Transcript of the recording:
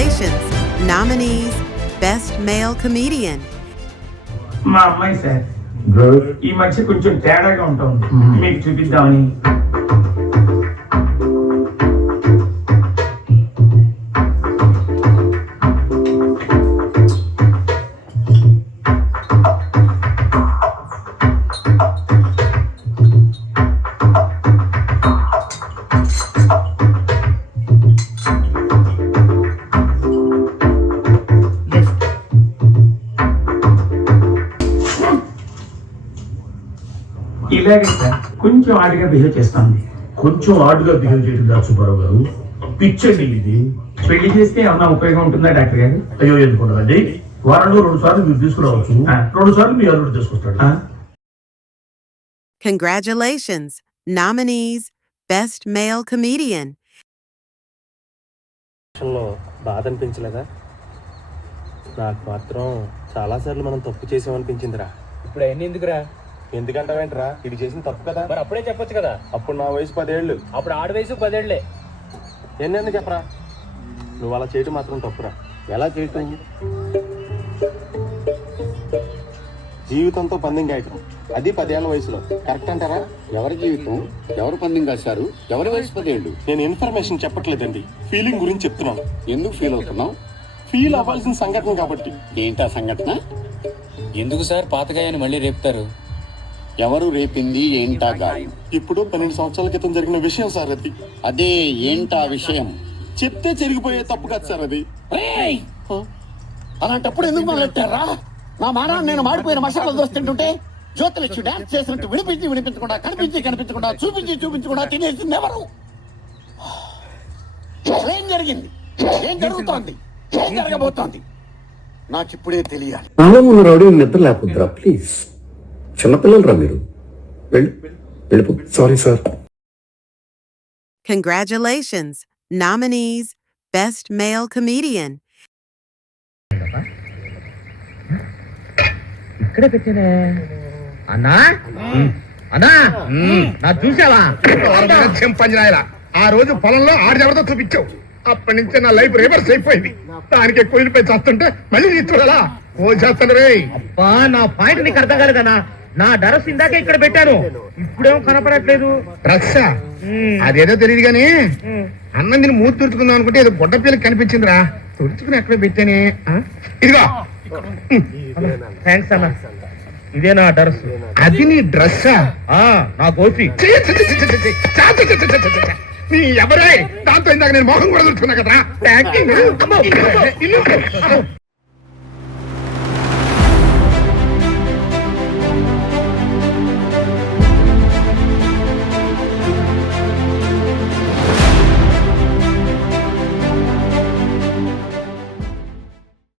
Congratulations, nominees, Best Male Comedian. మా అమ్మాయి sir ఈ మధ్య కొంచెం తేడాగా ఉంటుంది, మీకు చూపిద్దామని. ఇలాగే సార్ కొంచెం ఆడిగా బిహేవ్ చేస్తుంది. కొంచెం ఆడుగా బిహేవ్ చేయడం కాదు సుబ్బారావు గారు, పిచ్చండి ఇది. పెళ్లి చేస్తే ఏమన్నా ఉపయోగం ఉంటుందా డాక్టర్ గారు? అయ్యో ఎందుకుండదండి, వారంలో 2 సార్లు మీరు తీసుకురావచ్చు, 2 సార్లు మీ అల్లుడు తీసుకొస్తాడు. Congratulations, nominees, Best Male Comedian. బాధ అనిపించలేదా? నాకు మాత్రం చాలాసార్లు మనం తప్పు చేసామనిపించిందిరా. ఇప్పుడు అవన్నీ ఎందుకురా? ఎందుకంటావేంట్రా, ఇది చేసిన తప్పు కదా. మరి అప్పుడే చెప్పొచ్చు కదా. అప్పుడు నా వయసు 10 ఏళ్ళు, అప్పుడు ఆడ వయసు 10 ఏళ్లే. ఎన్నెన్ని చెప్పరా, నువ్వు అలా చేయటం మాత్రం తప్పురా. ఎలా చేయటం? జీవితంతో పందెం కాయటం, అది 10 ఏళ్ల వయసులో. కరెక్ట్ అంటారా? ఎవరి జీవితం ఎవరు పందెం కాశారు? ఎవరి వయసు 10 ఏళ్ళు? నేను ఇన్ఫర్మేషన్ చెప్పట్లేదండి, ఫీలింగ్ గురించి చెప్తున్నాను. ఎందుకు ఫీల్ అవుతున్నావు? ఫీల్ అవ్వాల్సిన సంఘటన కాబట్టి. ఏంటా సంఘటన? ఎందుకు సార్ పాతగాయని మళ్ళీ రేపుతారు? ఎవరు రేపింది? ఏంటా గాయం? ఇప్పుడు 12 సంవత్సరాల క్రితం జరిగిన విషయం సార్ అది. అదే ఏంటా విషయం? చెప్తే చెరిగిపోయే తప్పు కాదు సార్ అది. అలాంటప్పుడు ఎందుకు మొదలెట్టారా? నా మానాన్ని నేను మాడిపోయిన మసాలా దోశ తింటుంటే జ్యోతులు ఇచ్చి డాన్స్ చేసినట్టు వినిపించకుండా కనిపించకుండా చూపించకుండా తినేసింది ఎవరు? ఏం జరిగింది? ఏం జరుగుతోంది? ఏం జరగబోతోంది? నాకు ఇప్పుడే తెలియాలి. రౌడీ నిద్ర లేకపోద్దురా ప్లీజ్, చిన్నపిల్లలరా మీరు. వెళ్ళిపో. Sorry sir. Congratulations, nominees, Best Male Comedian. ఇక్కడే పెట్టానే. అన్నా అన్నా, నా చూసావా? చెంపంజనాయలా, ఆ రోజు పొలంలో ఆడెవరితో చూపించావు. అప్పటి నుంచే నా లైఫ్ రివర్స్ అయిపోయింది. దానికి ఎక్కువ వెళ్ళిపోయి చేస్తుంటే మళ్ళీ నీ చూడాలా? ఓ చేస్తాను రే. అబ్బా, నా పాయింట్ నీకు అర్థం కాలేదన్నా. నా డ్రెస్ ఇందాకే ఇక్కడ పెట్టాను, ఇప్పుడేమో కనపడట్లేదు. డ్రెస్ అదేదో తెలియదు గాని అన్నం తిని మూతి తుడుచుకుందాం అనుకుంటే ఏదో బొడ్డ పిల్లకి కనిపించిందిరా. తుడుచుకుని ఎక్కడ పెట్టానే? ఇదిగో. థ్యాంక్స్ అన్న. ఇదే నా డ్రెస్. అది నీ డ్రెస్? నా గోపి. నీ ఎవరే? దాంతో ఇందాక నేను మోహం కూడా తుడుచుకున్నా కదా.